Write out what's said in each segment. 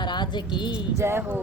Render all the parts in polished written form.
महाराज की जय हो।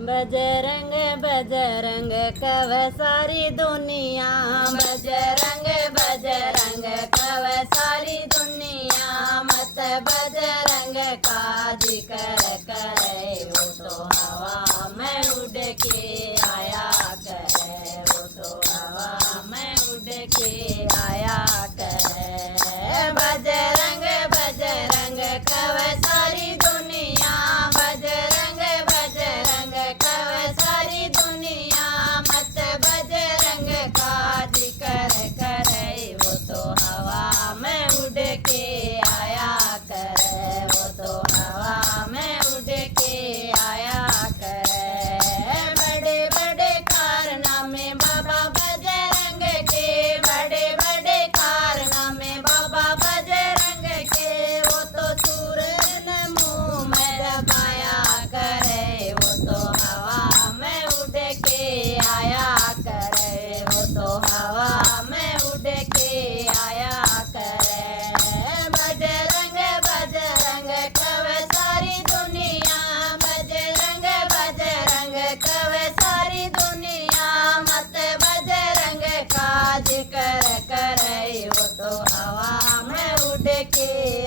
बजरंग बजरंग कव सारी दुनिया, बजरंग बजरंग कव सारी दुनिया, मत बजरंग का जिक्र करे, वो तो हवा में उड़ के आया करे, वो तो हवा में उड़ के आया करे। बजरंग बजरंग कव सारी दुनिया, बजरंग बजरंग कव सारी दुनिया, मत बजरंग का जिक्र करे, वो तो हवा में उड़ के आया करे, वो तो हवा में उड़ के आया करे। बड़े बड़े कारनामे बाबा बजरंग के, बड़े बड़े कारनामे बाबा बजरंग के, वो तो सूरज ने मुंह में दबाया करे, वो तो हवा में उड़ के आया करे, वो तो हवा में उड़ के आया करे। बजरंग बजरंग कव सारी दुनिया, बजरंग बजरंग कव सारी दुनिया, मत बजरंग का जिक्र करे, वो तो हवा में उड़ के